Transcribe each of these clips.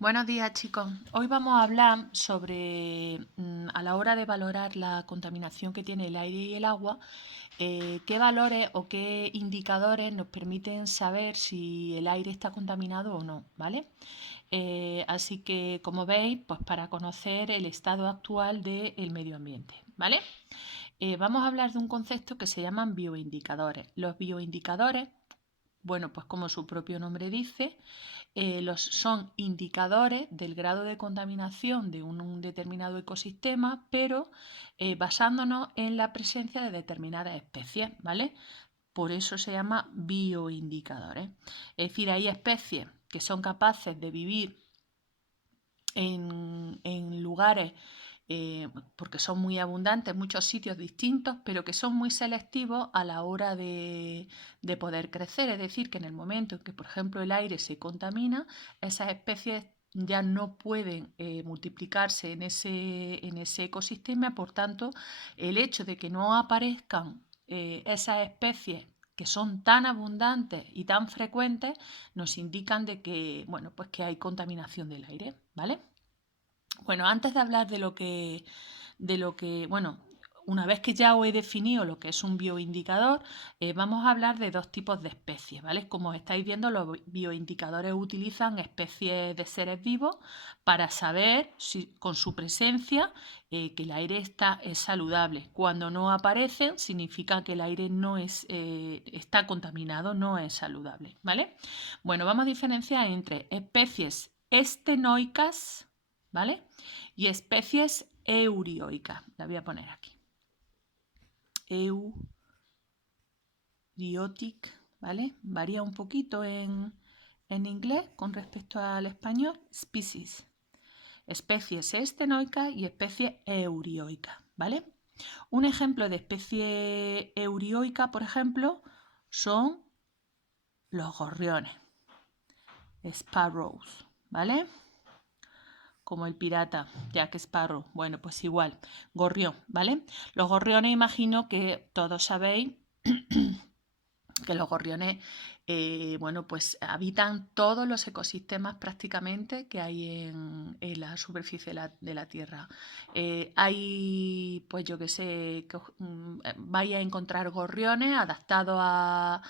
Buenos días, chicos. Hoy vamos a hablar sobre, a la hora de valorar la contaminación que tiene el aire y el agua, qué valores o qué indicadores nos permiten saber si el aire está contaminado o no, ¿vale? Así que, como veis, pues para conocer el estado actual del medio ambiente, ¿vale? Vamos a hablar de un concepto que se llaman bioindicadores. Los bioindicadores, bueno, pues como su propio nombre dice, son indicadores del grado de contaminación de un determinado ecosistema, pero basándonos en la presencia de determinadas especies, ¿vale? Por eso se llama bioindicadores. Es decir, hay especies que son capaces de vivir en lugares porque son muy abundantes en muchos sitios distintos, pero que son muy selectivos a la hora de poder crecer. Es decir, que en el momento en que, por ejemplo, el aire se contamina, esas especies ya no pueden multiplicarse en ese ecosistema, por tanto, el hecho de que no aparezcan esas especies que son tan abundantes y tan frecuentes, nos indican de que, bueno, pues que hay contaminación del aire, ¿vale? Bueno, antes de hablar bueno, una vez que ya os he definido lo que es un bioindicador, vamos a hablar de dos tipos de especies, ¿vale? Como estáis viendo, los bioindicadores utilizan especies de seres vivos para saber si, con su presencia que el aire es saludable. Cuando no aparecen, significa que el aire no está contaminado, no es saludable, ¿vale? Bueno, vamos a diferenciar entre especies estenoicas, ¿vale? Y especies eurioicas. La voy a poner aquí. Euriotic, ¿vale? Varía un poquito en inglés con respecto al español. Species. Especies estenoicas y especies eurioicas, ¿vale? Un ejemplo de especie eurioica, por ejemplo, son los gorriones, sparrows, ¿vale? Como el pirata Jack Sparrow. Bueno, pues igual, gorrión, ¿vale? Los gorriones, imagino que todos sabéis que los gorriones, bueno, pues habitan todos los ecosistemas prácticamente que hay en la superficie de la Tierra. Hay, pues yo que sé, vais a encontrar gorriones adaptados a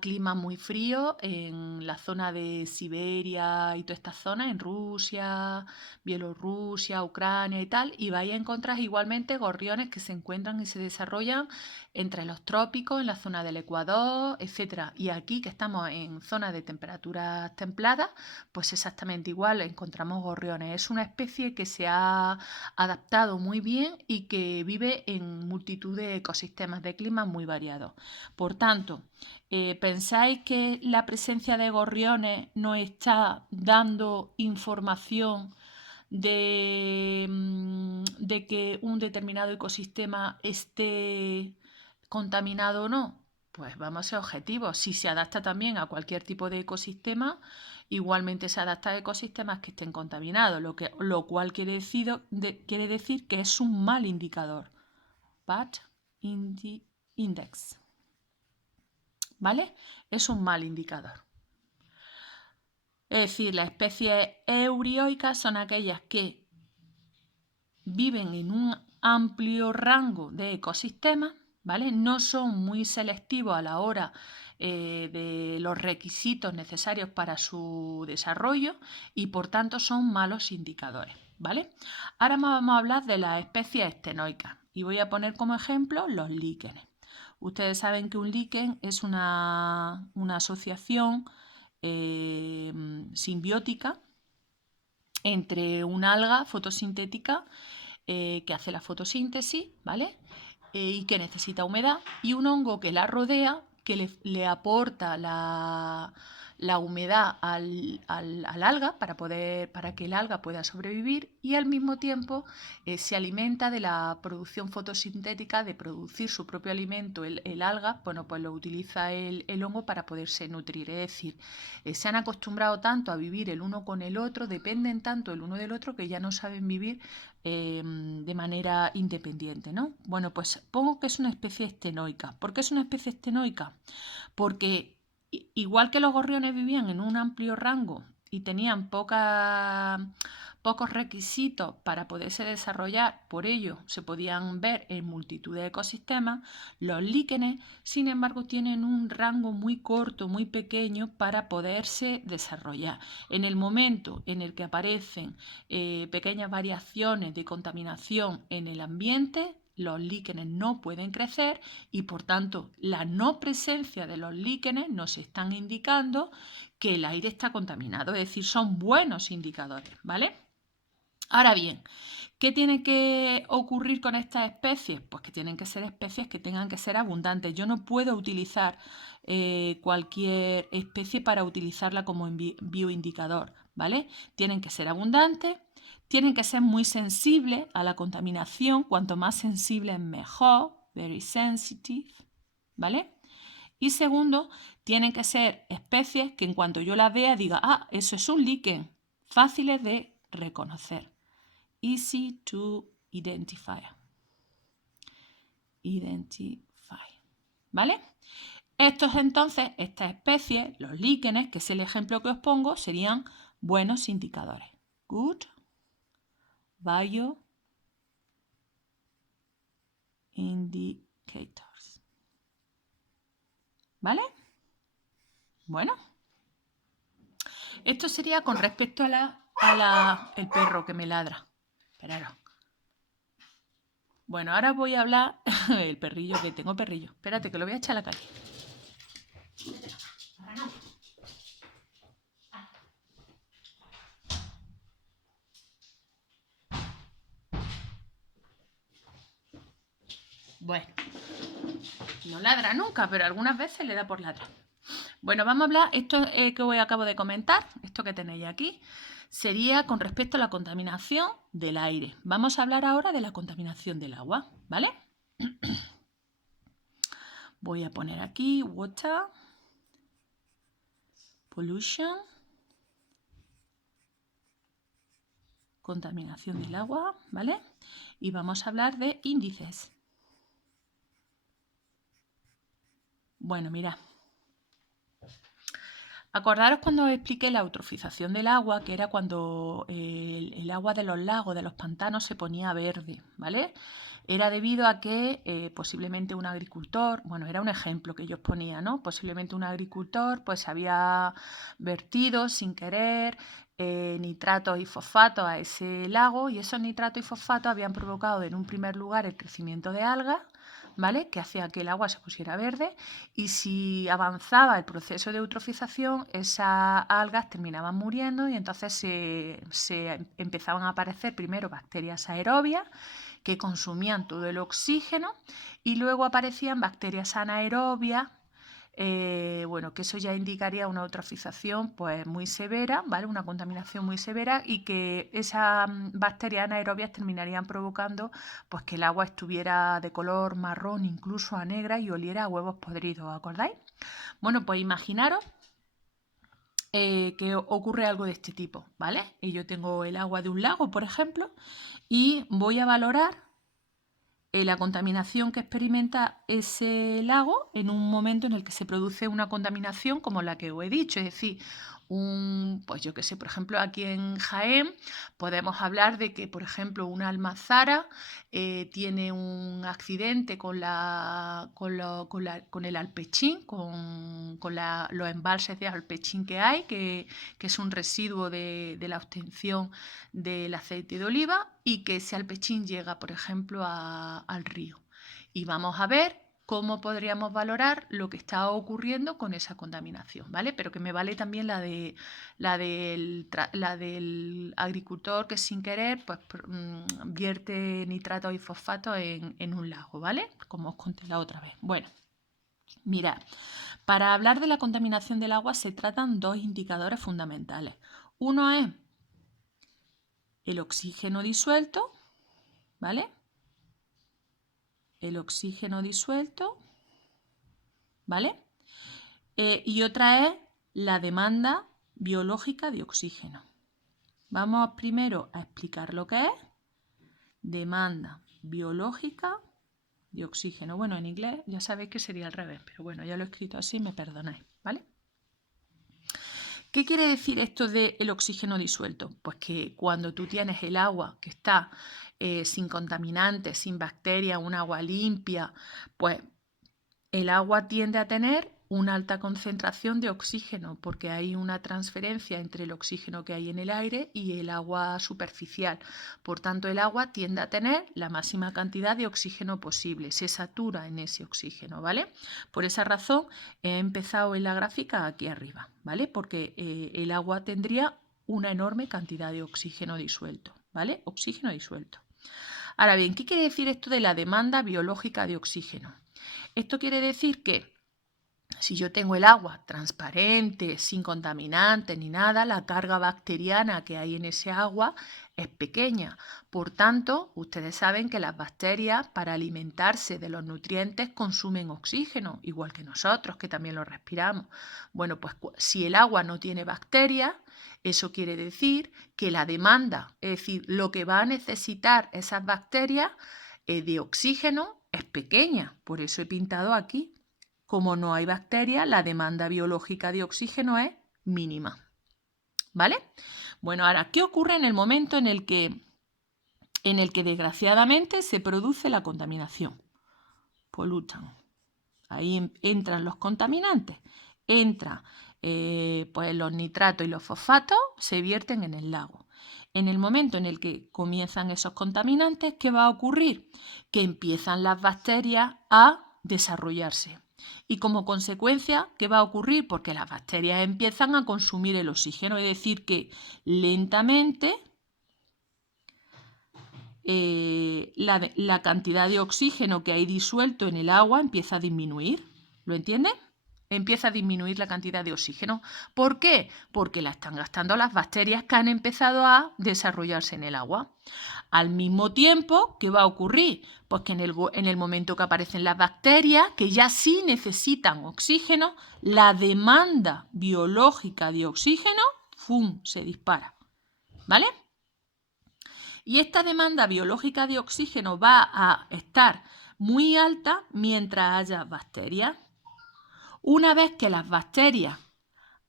climas muy fríos en la zona de Siberia y toda esta zona, en Rusia, Bielorrusia, Ucrania y tal, y vais a encontrar igualmente gorriones que se encuentran y se desarrollan entre los trópicos, en la zona del Ecuador, etcétera. Y aquí que estamos en zonas de temperaturas templadas, pues exactamente igual encontramos gorriones. Es una especie que se ha adaptado muy bien y que vive en multitud de ecosistemas de climas muy variados. Por tanto, ¿pensáis que la presencia de gorriones nos está dando información de que un determinado ecosistema esté contaminado o no? Pues vamos a ser objetivos. Si se adapta también a cualquier tipo de ecosistema, igualmente se adapta a ecosistemas que estén contaminados, lo cual quiere decir que es un mal indicador. Bad index. ¿Vale? Es un mal indicador. Es decir, las especies eurioicas son aquellas que viven en un amplio rango de ecosistemas, ¿vale? No son muy selectivos a la hora de los requisitos necesarios para su desarrollo y por tanto son malos indicadores, ¿vale? Ahora vamos a hablar de las especies estenoicas y voy a poner como ejemplo los líquenes. Ustedes saben que un líquen es una asociación simbiótica entre una alga fotosintética que hace la fotosíntesis, ¿vale? Y que necesita humedad, y un hongo que la rodea, que le aporta la humedad al alga para que el alga pueda sobrevivir y al mismo tiempo se alimenta de la producción fotosintética, de producir su propio alimento, el alga, bueno, pues lo utiliza el hongo para poderse nutrir. Es decir, se han acostumbrado tanto a vivir el uno con el otro, dependen tanto el uno del otro que ya no saben vivir de manera independiente, ¿no? Bueno, pues pongo que es una especie estenoica. ¿Por qué es una especie estenoica? Porque igual que los gorriones vivían en un amplio rango y tenían pocos requisitos para poderse desarrollar, por ello se podían ver en multitud de ecosistemas, los líquenes, sin embargo, tienen un rango muy corto, muy pequeño para poderse desarrollar. En el momento en el que aparecen pequeñas variaciones de contaminación en el ambiente, los líquenes no pueden crecer y por tanto la no presencia de los líquenes nos están indicando que el aire está contaminado, es decir, son buenos indicadores, ¿vale? Ahora bien, ¿qué tiene que ocurrir con estas especies? Pues que tienen que ser especies que tengan que ser abundantes. Yo no puedo utilizar cualquier especie para utilizarla como bioindicador, ¿vale? Tienen que ser abundantes, tienen que ser muy sensibles a la contaminación, cuanto más sensibles mejor, very sensitive, ¿vale? Y segundo, tienen que ser especies que en cuanto yo las vea diga, ah, eso es un líquen, fáciles de reconocer. Easy to identify. ¿Vale? Estos entonces, estas especies, los líquenes, que es el ejemplo que os pongo, serían buenos indicadores. Good bio indicators. ¿Vale? Bueno. Esto sería con respecto a el perro que me ladra. Esperaros. Bueno, ahora voy a hablar el perrillo, que tengo perrillo. Espérate, que lo voy a echar a la calle. Bueno, no ladra nunca, pero algunas veces le da por ladrar. Bueno, vamos a hablar, esto que os acabo de comentar, esto que tenéis aquí, sería con respecto a la contaminación del aire. Vamos a hablar ahora de la contaminación del agua, ¿vale? Voy a poner aquí water pollution, contaminación del agua, ¿vale? Y vamos a hablar de índices. Bueno, mirad. Acordaros cuando os expliqué la eutrofización del agua, que era cuando el agua de los lagos, de los pantanos, se ponía verde, ¿vale? Era debido a que posiblemente un agricultor, bueno, era un ejemplo que yo os ponía, ¿no? Posiblemente un agricultor pues había vertido sin querer nitratos y fosfatos a ese lago y esos nitratos y fosfatos habían provocado en un primer lugar el crecimiento de algas, ¿vale? Que hacía que el agua se pusiera verde y si avanzaba el proceso de eutrofización, esas algas terminaban muriendo y entonces se empezaban a aparecer primero bacterias aerobias que consumían todo el oxígeno y luego aparecían bacterias anaerobias, bueno, que eso ya indicaría una eutrofización pues muy severa, ¿vale? Una contaminación muy severa y que esas bacterias anaerobias terminarían provocando pues que el agua estuviera de color marrón, incluso a negra y oliera a huevos podridos, ¿os acordáis? Bueno, pues imaginaros que ocurre algo de este tipo, ¿vale? Y yo tengo el agua de un lago, por ejemplo, y voy a valorar la contaminación que experimenta ese lago en un momento en el que se produce una contaminación como la que os he dicho, es decir, pues yo qué sé, por ejemplo, aquí en Jaén podemos hablar de que, por ejemplo, una almazara tiene un accidente con el alpechín, con los embalses de alpechín que hay, que es un residuo de la obtención del aceite de oliva y que ese alpechín llega, por ejemplo, al río. Y vamos a ver cómo podríamos valorar lo que está ocurriendo con esa contaminación, ¿vale? Pero que me vale también la del agricultor que sin querer pues, vierte nitratos y fosfatos en un lago, ¿vale? Como os conté la otra vez. Bueno, mirad, para hablar de la contaminación del agua se tratan dos indicadores fundamentales. Uno es el oxígeno disuelto, ¿vale? El oxígeno disuelto, ¿vale? Y otra es la demanda biológica de oxígeno. Vamos primero a explicar lo que es demanda biológica de oxígeno. Bueno, en inglés ya sabéis que sería al revés, pero bueno, ya lo he escrito así, me perdonáis, ¿vale? ¿Qué quiere decir esto del oxígeno disuelto? Pues que cuando tú tienes el agua que está sin contaminantes, sin bacterias, un agua limpia, pues el agua tiende a tener una alta concentración de oxígeno porque hay una transferencia entre el oxígeno que hay en el aire y el agua superficial. Por tanto, el agua tiende a tener la máxima cantidad de oxígeno posible, se satura en ese oxígeno, ¿vale? Por esa razón he empezado en la gráfica aquí arriba, ¿vale? Porque el agua tendría una enorme cantidad de oxígeno disuelto, ¿vale? Oxígeno disuelto. Ahora bien, ¿qué quiere decir esto de la demanda biológica de oxígeno? Esto quiere decir que si yo tengo el agua transparente, sin contaminantes ni nada, la carga bacteriana que hay en ese agua es pequeña. Por tanto, ustedes saben que las bacterias para alimentarse de los nutrientes consumen oxígeno, igual que nosotros, que también lo respiramos. Bueno, pues si el agua no tiene bacterias, eso quiere decir que la demanda, es decir, lo que va a necesitar esas bacterias de oxígeno es pequeña. Por eso he pintado aquí. Como no hay bacterias, la demanda biológica de oxígeno es mínima. ¿Vale? Bueno, ahora, ¿qué ocurre en el momento en el que desgraciadamente se produce la contaminación? Polutan. Ahí entran los contaminantes. Entran pues los nitratos y los fosfatos, se vierten en el lago. En el momento en el que comienzan esos contaminantes, ¿qué va a ocurrir? Que empiezan las bacterias a desarrollarse. Y como consecuencia, ¿qué va a ocurrir? Porque las bacterias empiezan a consumir el oxígeno, es decir, que lentamente la cantidad de oxígeno que hay disuelto en el agua empieza a disminuir. ¿Lo entienden? Empieza a disminuir la cantidad de oxígeno. ¿Por qué? Porque la están gastando las bacterias que han empezado a desarrollarse en el agua. Al mismo tiempo, ¿qué va a ocurrir? Pues que en el momento que aparecen las bacterias, que ya sí necesitan oxígeno, la demanda biológica de oxígeno, ¡fum!, se dispara. ¿Vale? Y esta demanda biológica de oxígeno va a estar muy alta mientras haya bacterias. Una vez que las bacterias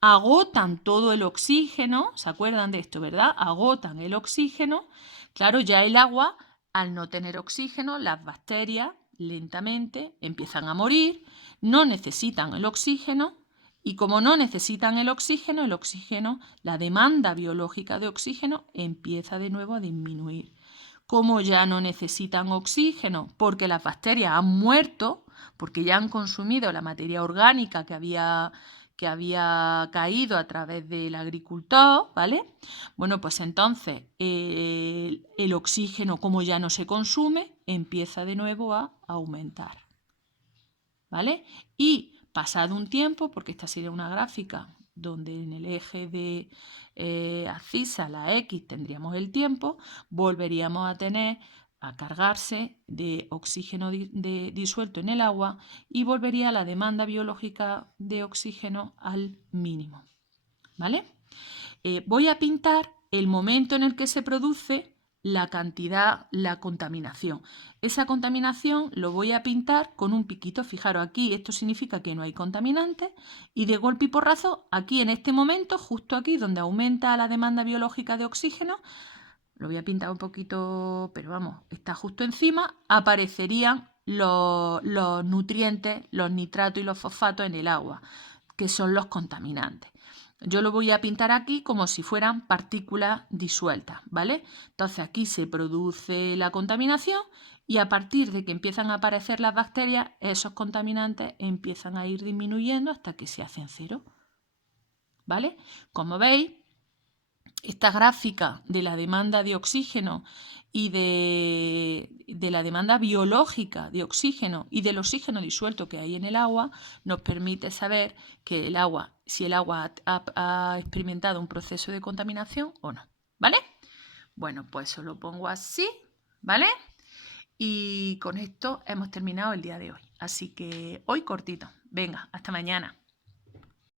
agotan todo el oxígeno, ¿se acuerdan de esto, verdad? Agotan el oxígeno. Claro, ya el agua, al no tener oxígeno, las bacterias lentamente empiezan a morir, no necesitan el oxígeno y como no necesitan el oxígeno, la demanda biológica de oxígeno empieza de nuevo a disminuir. Como ya no necesitan oxígeno porque las bacterias han muerto, porque ya han consumido la materia orgánica que había caído a través del agricultor, ¿vale? Bueno, pues entonces el oxígeno, como ya no se consume, empieza de nuevo a aumentar, ¿vale? Y pasado un tiempo, porque esta sería una gráfica donde en el eje de abscisa, la X, tendríamos el tiempo, volveríamos a tener a cargarse de oxígeno disuelto en el agua y volvería la demanda biológica de oxígeno al mínimo. ¿Vale? Voy a pintar el momento en el que se produce la contaminación. Esa contaminación lo voy a pintar con un piquito. Fijaros aquí, esto significa que no hay contaminantes y de golpe y porrazo, aquí en este momento, justo aquí donde aumenta la demanda biológica de oxígeno, lo voy a pintar un poquito, pero vamos, está justo encima, aparecerían los nutrientes, los nitratos y los fosfatos en el agua, que son los contaminantes. Yo lo voy a pintar aquí como si fueran partículas disueltas, ¿vale? Entonces aquí se produce la contaminación y a partir de que empiezan a aparecer las bacterias, esos contaminantes empiezan a ir disminuyendo hasta que se hacen cero, ¿vale? Como veis, esta gráfica de la demanda de oxígeno y de la demanda biológica de oxígeno y del oxígeno disuelto que hay en el agua nos permite saber que el agua, si el agua ha experimentado un proceso de contaminación o no, ¿vale? Bueno, pues eso lo pongo así, ¿vale? Y con esto hemos terminado el día de hoy. Así que hoy cortito. Venga, hasta mañana.